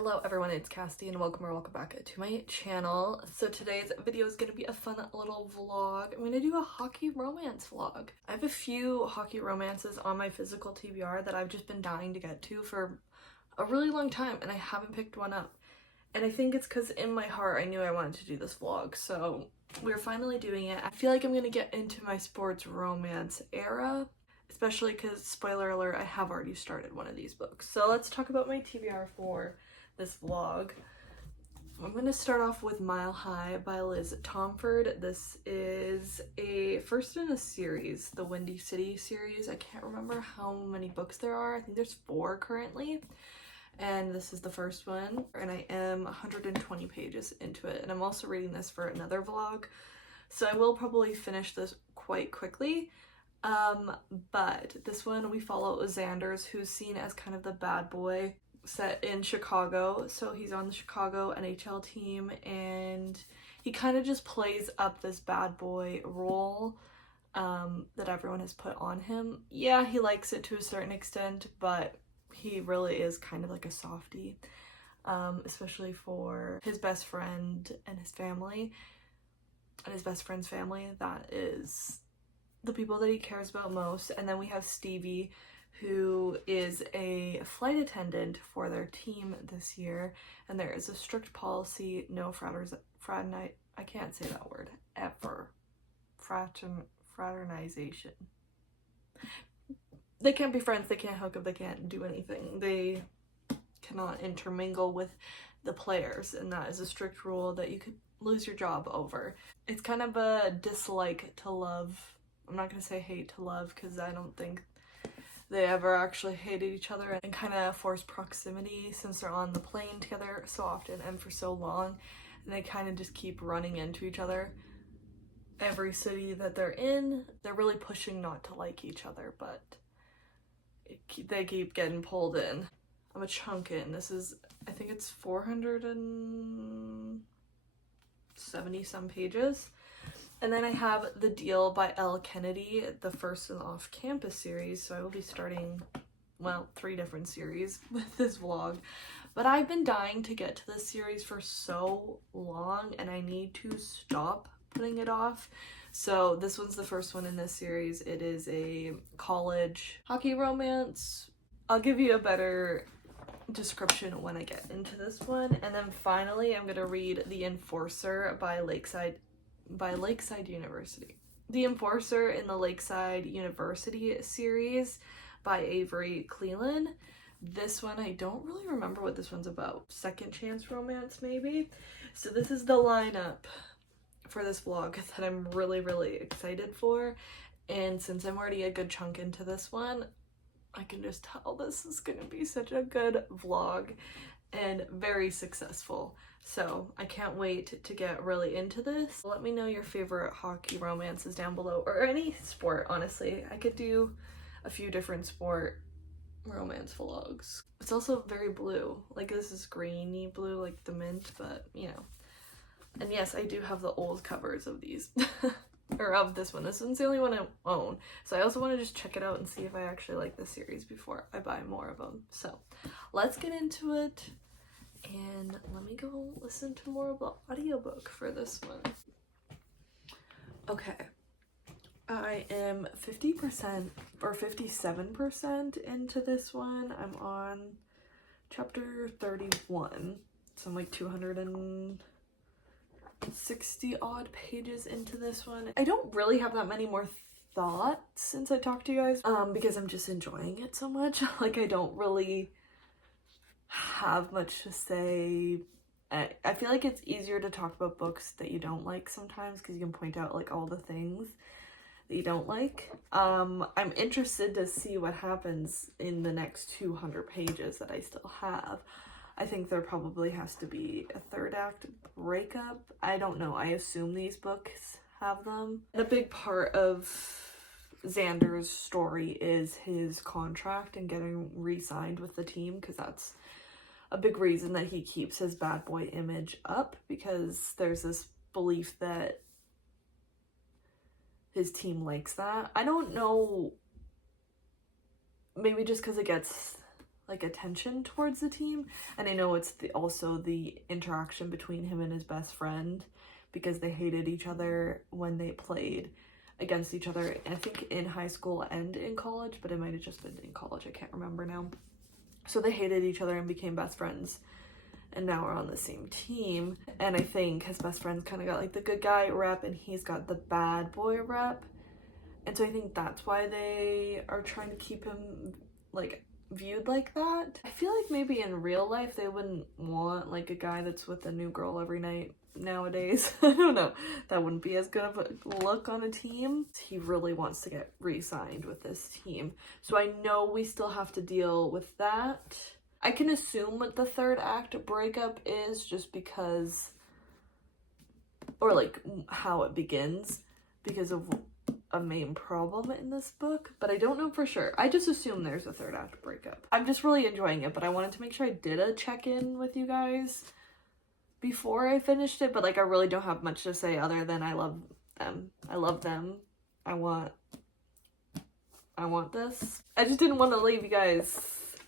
Hello everyone, it's Cassie and welcome back to my channel. So today's video is going to be a fun little vlog. I'm going to do a hockey romance vlog. I have a few hockey romances on my physical TBR that I've just been dying to get to for a really long time and I haven't picked one up. And I think it's because in my heart I knew I wanted to do this vlog, so we're finally doing it. I feel like I'm going to get into my sports romance era, especially because, spoiler alert, I have already started one of these books. So let's talk about my TBR for this vlog. I'm going to start off with Mile High by Liz Tomford. This is a first in a series, the Windy City series. I can't remember how many books there are. I think there's 4 currently. And this is the first one, and I am 120 pages into it. And I'm also reading this for another vlog, so I will probably finish this quite quickly. But this one we follow Xanders, who's seen as kind of the bad boy, set in Chicago. So he's on the Chicago NHL team and he kind of just plays up this bad boy role that everyone has put on him. Yeah, he likes it to a certain extent, but he really is kind of like a softie, especially for his best friend and his family, and his best friend's family. That is the people that he cares about most. And then we have Stevie, who is a flight attendant for their team this year, and there is a strict policy, no I can't say that word ever, fraternization. They can't be friends, they can't hook up, they can't do anything. They cannot intermingle with the players, and that is a strict rule that you could lose your job over. It's kind of a dislike to love. I'm not going to say hate to love, because I don't think they ever actually hated each other, and kind of forced proximity since they're on the plane together so often and for so long, and they kind of just keep running into each other. Every city that they're in, they're really pushing not to like each other, but they keep getting pulled in. I'm a chunk in. This is, I think it's 470 some pages. And then I have The Deal by Elle Kennedy, the first in the off-campus series. So I will be starting, well, 3 different series with this vlog. But I've been dying to get to this series for so long, and I need to stop putting it off. So this one's the first one in this series. It is a college hockey romance. I'll give you a better description when I get into this one. And then finally, I'm gonna read The Enforcer by Lakeside University. The Enforcer in the Lakeside University series by Avery Cleland. This one, I don't really remember what this one's about. Second chance romance, maybe? So this is the lineup for this vlog that I'm really excited for, and since I'm already a good chunk into this one, I can just tell this is gonna be such a good vlog and very successful. So I can't wait to get really into this. Let me know your favorite hockey romances down below, or any sport, honestly. I could do a few different sport romance vlogs. It's also very blue, like this is greeny blue like the mint, but you know. And yes, I do have the old covers of these, or of this one. This one's the only one I own. So I also want to just check it out and see if I actually like this series before I buy more of them. So let's get into it, and let me go listen to more of the audiobook for this one. Okay, I am 50% or 57% into this one. I'm on chapter 31, so I'm like 260 odd pages into this one. I don't really have that many more thoughts since I talked to you guys, because I'm just enjoying it so much. Like, I don't really have much to say. I feel like it's easier to talk about books that you don't like sometimes, because you can point out like all the things that you don't like. I'm interested to see what happens in the next 200 pages that I still have. I think there probably has to be a 3rd act breakup. I don't know. I assume these books have them. And a big part of Xander's story is his contract and getting re-signed with the team, because that's a big reason that he keeps his bad boy image up, because there's this belief that his team likes that. I don't know, maybe just because it gets like attention towards the team. And I know it's also the interaction between him and his best friend, because they hated each other when they played against each other, I think in high school and in college, but it might have just been in college, I can't remember now. So they hated each other and became best friends, and now are on the same team. And I think his best friend's kind of got like the good guy rep and he's got the bad boy rep, and so I think that's why they are trying to keep him like viewed like that. I feel like maybe in real life they wouldn't want like a guy that's with a new girl every night nowadays. I don't know, that wouldn't be as good of a look on a team. He really wants to get re-signed with this team, so I know we still have to deal with that. I can assume what the third act breakup is, just because, or like how it begins, because of a main problem in this book, but I don't know for sure. I just assume there's a third act breakup. I'm just really enjoying it, but I wanted to make sure I did a check-in with you guys before I finished it, but like I really don't have much to say other than I love them. I love them. I want this. I just didn't want to leave you guys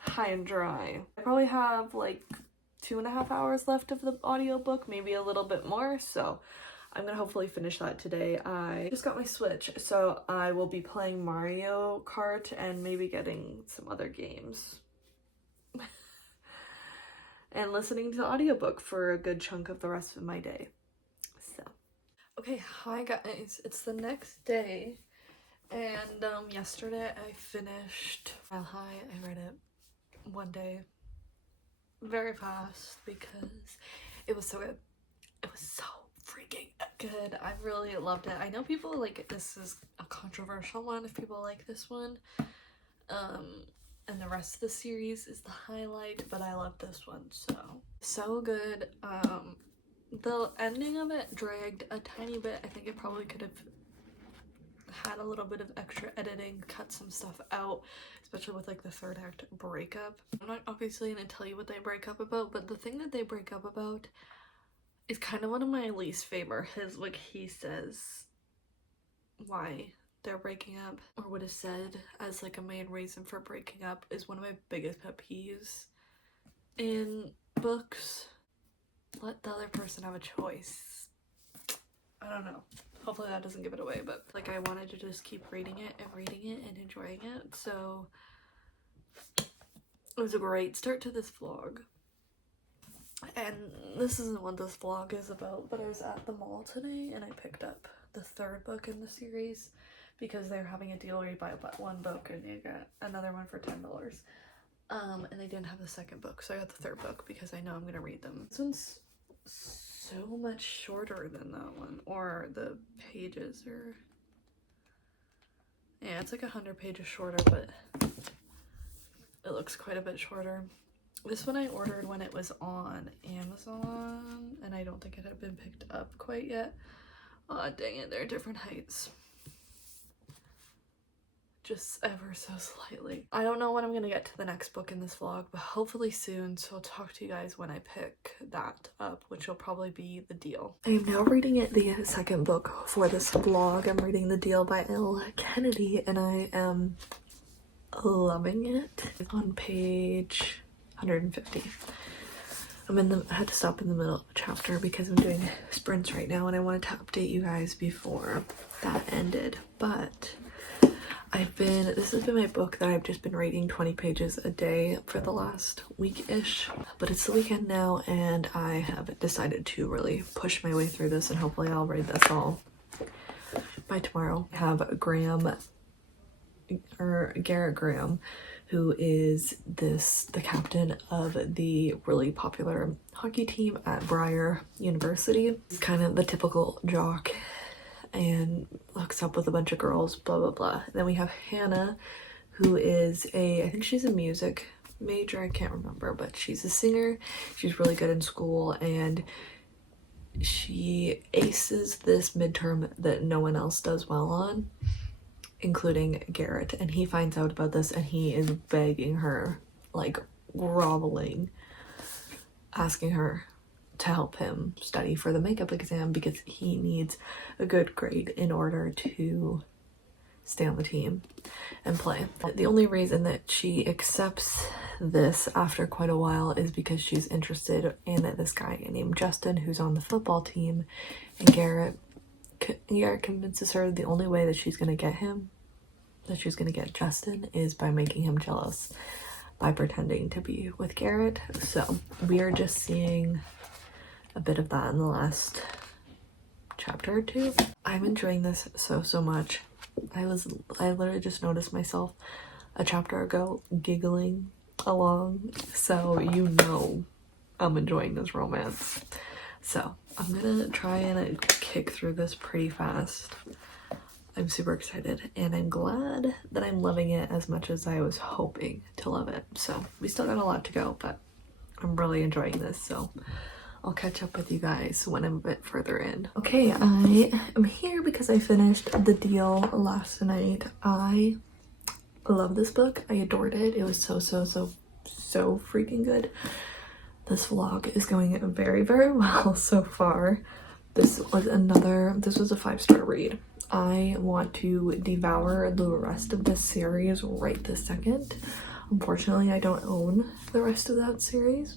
high and dry. I probably have like 2.5 hours left of the audiobook, maybe a little bit more, so I'm gonna hopefully finish that today. I just got my Switch, so I will be playing Mario Kart and maybe getting some other games. And listening to the audiobook for a good chunk of the rest of my day. So, okay, hi guys. It's the next day, and yesterday I finished Mile High. I read it one day very fast because it was so good. It was so freaking good. I really loved it. I know people like this is a controversial one if people like this one, and the rest of the series is the highlight, but I love this one so good. The ending of it dragged a tiny bit. I think it probably could have had a little bit of extra editing, cut some stuff out, especially with like the third act breakup. I'm not obviously gonna tell you what they break up about, but the thing that they break up about is kind of one of my least favorite. Like he says why they're breaking up, or what is said as like a main reason for breaking up, is one of my biggest pet peeves in books. Let the other person have a choice. I don't know. Hopefully that doesn't give it away, but like I wanted to just keep reading it and enjoying it, so it was a great start to this vlog. And this isn't what this vlog is about, but I was at the mall today and I picked up the third book in the series because they're having a deal where you buy one book and you get another one for $10. And they didn't have the second book, so I got the third book because I know I'm gonna read them. This one's so much shorter than that one, or the pages are, yeah, it's like 100 pages shorter, but it looks quite a bit shorter. This one I ordered when it was on Amazon, and I don't think it had been picked up quite yet. Aw, dang it, they're different heights. Just ever so slightly. I don't know when I'm gonna get to the next book in this vlog, but hopefully soon, so I'll talk to you guys when I pick that up, which will probably be The Deal. I am now reading the second book for this vlog. I'm reading The Deal by Elle Kennedy, and I am loving it. On page 150. I had to stop in the middle of a chapter because I'm doing sprints right now and I wanted to update you guys before that ended. But this has been my book that I've just been reading 20 pages a day for the last week-ish. But it's the weekend now and I have decided to really push my way through this, and hopefully I'll read this all by tomorrow. I have Garrett Graham, who is the captain of the really popular hockey team at Briar University. He's kind of the typical jock and hooks up with a bunch of girls, blah blah blah. And then we have Hannah, who is I think she's a music major, I can't remember, but she's a singer. She's really good in school and she aces this midterm that no one else does well on, including Garrett, and he finds out about this and he is begging her, like groveling, asking her to help him study for the makeup exam because he needs a good grade in order to stay on the team and play. The only reason that she accepts this after quite a while is because she's interested in this guy named Justin who's on the football team, and Garrett convinces her the only way that she's gonna get him, that she's gonna get Justin, is by making him jealous by pretending to be with Garrett. So we are just seeing a bit of that in the last chapter or two. I'm enjoying this so much. I literally just noticed myself a chapter ago giggling along, so you know I'm enjoying this romance. So I'm gonna try and kick through this pretty fast. I'm super excited and I'm glad that I'm loving it as much as I was hoping to love it. So we still got a lot to go, but I'm really enjoying this, so I'll catch up with you guys when I'm a bit further in. Okay, I am here because I finished The Deal last night. I love this book. I adored it. It was so freaking good. This vlog is going very well so far. This was a 5-star read. I want to devour the rest of this series right this second. Unfortunately, I don't own the rest of that series,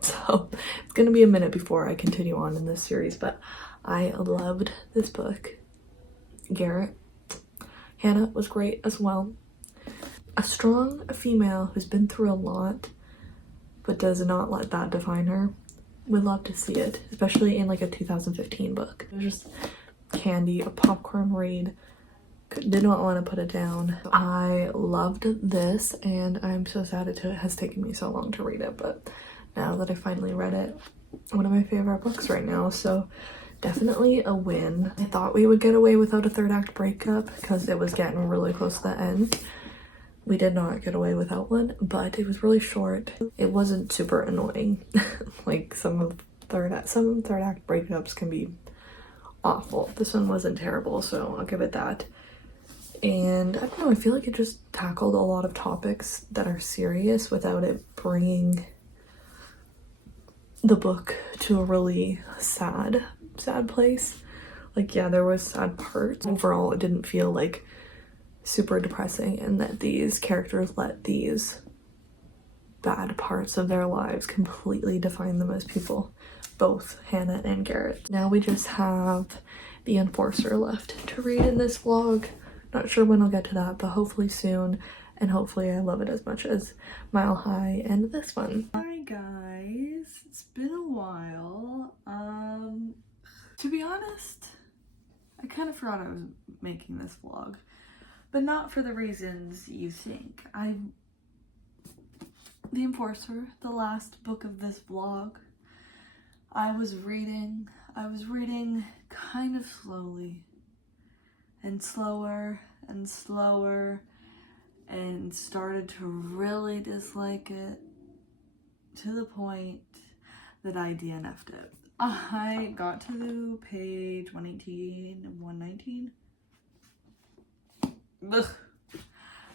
so it's gonna be a minute before I continue on in this series, but I loved this book. Garrett, Hannah was great as well. A strong female who's been through a lot but does not let that define her. Would love to see it, especially in like a 2015 book. It was just candy, a popcorn read. Did not want to put it down. I loved this and I'm so sad it has taken me so long to read it, but now that I finally read it, one of my favorite books right now, so definitely a win. I thought we would get away without a third act breakup because it was getting really close to the end. We did not get away without one, but it was really short. It wasn't super annoying. Like some third act breakups can be awful. This one wasn't terrible, so I'll give it that. And I don't know, I feel like it just tackled a lot of topics that are serious without it bringing the book to a really sad place. Like, yeah, there was sad parts. Overall, it didn't feel like super depressing, and that these characters let these bad parts of their lives completely define them as people, both Hannah and Garrett. Now we just have The Enforcer left to read in this vlog. Not sure when I'll get to that, but hopefully soon, and hopefully I love it as much as Mile High and this one. Hi guys, it's been a while. To be honest, I kind of forgot I was making this vlog, but not for the reasons you think. The Enforcer, the last book of this vlog, I was reading kind of slowly and slower and slower, and started to really dislike it to the point that I DNF'd it. I got to page 118 and 119. Ugh.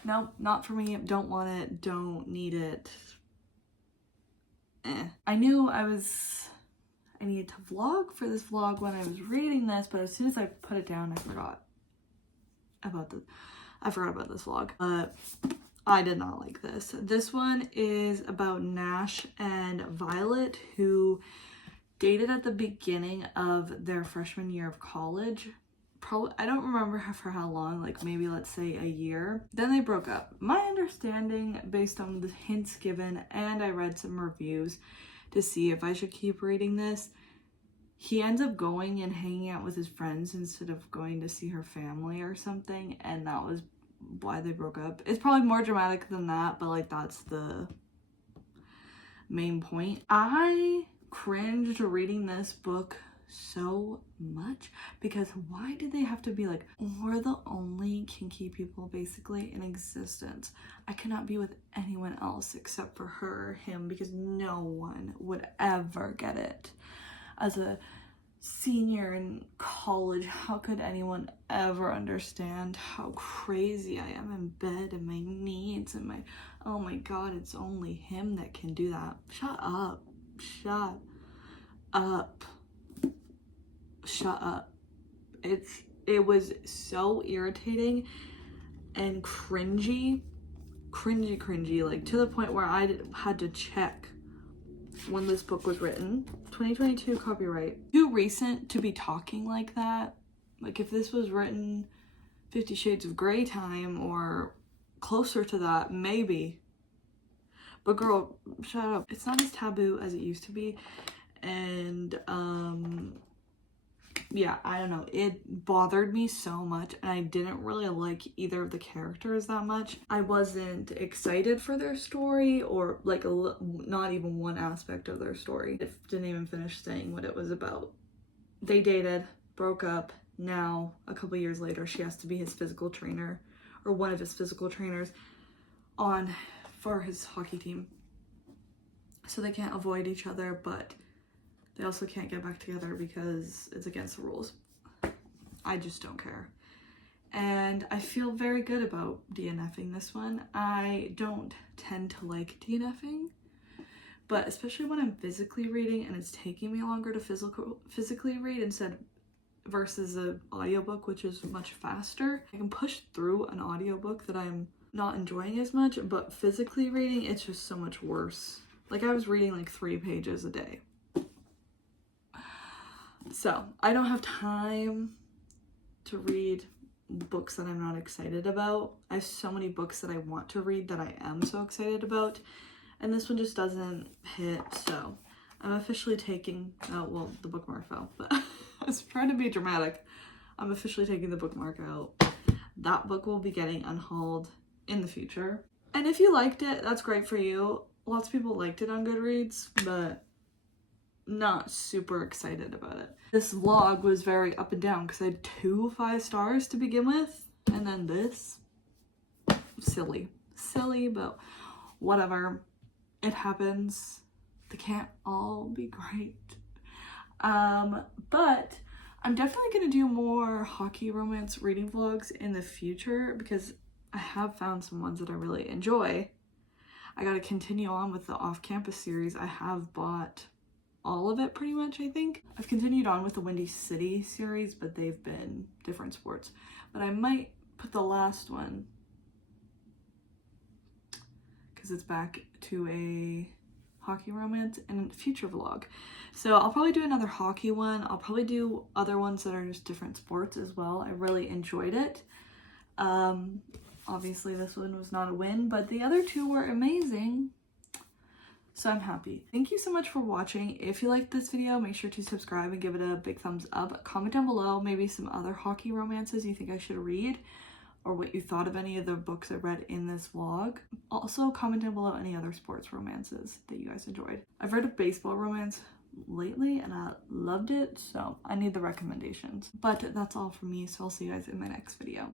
Nope, not for me. Don't want it, don't need it. I knew I needed to vlog for this vlog when I was reading this, but as soon as I put it down, I forgot about this vlog. But I did not like this. This one is about Nash and Violet, who dated at the beginning of their freshman year of college. Probably, I don't remember for how long, like maybe let's say a year. Then they broke up. My understanding, based on the hints given, and I read some reviews to see if I should keep reading this, he ends up going and hanging out with his friends instead of going to see her family or something, and that was why they broke up. It's probably more dramatic than that, but like that's the main point. I cringed reading this book so much because why do they have to be like, we're the only kinky people basically in existence? I cannot be with anyone else except for her, him, because no one would ever get it. As a senior in college, how could anyone ever understand how crazy I am in bed and my needs and my, oh my god, it's only him that can do that. Shut up. Shut up. Shut up. It was so irritating and cringy cringy, like to the point where I had to check when this book was written. 2022 copyright. Too recent to be talking like that. Like if this was written 50 Shades of Grey time or closer to that, maybe. But girl, shut up. It's not as taboo as it used to be. And yeah, I don't know. It bothered me so much, and I didn't really like either of the characters that much. I wasn't excited for their story, or like not even one aspect of their story. It didn't even finish saying what it was about. They dated, broke up. Now, a couple years later, she has to be his physical trainer, or one of his physical trainers for his hockey team. So they can't avoid each other, but they also can't get back together because it's against the rules. I just don't care. And I feel very good about DNFing this one. I don't tend to like DNFing, but especially when I'm physically reading and it's taking me longer to physically read versus an audiobook, which is much faster. I can push through an audiobook that I'm not enjoying as much, but physically reading, it's just so much worse. Like I was reading like 3 pages a day. So I don't have time to read books that I'm not excited about. I have so many books that I want to read that I am so excited about, and this one just doesn't hit. So I'm officially taking, well, the bookmark fell, but I was trying to be dramatic. I'm officially taking the bookmark out. That book will be getting unhauled in the future. And if you liked it, that's great for you. Lots of people liked it on Goodreads, but not super excited about it. This vlog was very up and down because I had 2 5 stars to begin with, and then this, silly, but whatever, it happens. They can't all be great. But I'm definitely gonna do more hockey romance reading vlogs in the future because I have found some ones that I really enjoy. I gotta continue on with the off-campus series. I have bought all of it pretty much, I think. I've continued on with the Windy City series, but they've been different sports. But I might put the last one, because it's back to a hockey romance in a future vlog. So I'll probably do another hockey one. I'll probably do other ones that are just different sports as well. I really enjoyed it. Obviously this one was not a win, but the other 2 were amazing. So I'm happy. Thank you so much for watching. If you liked this video, make sure to subscribe and give it a big thumbs up. Comment down below maybe some other hockey romances you think I should read, or what you thought of any of the books I read in this vlog. Also, comment down below any other sports romances that you guys enjoyed. I've read a baseball romance lately and I loved it, so I need the recommendations. But that's all from me, so I'll see you guys in my next video.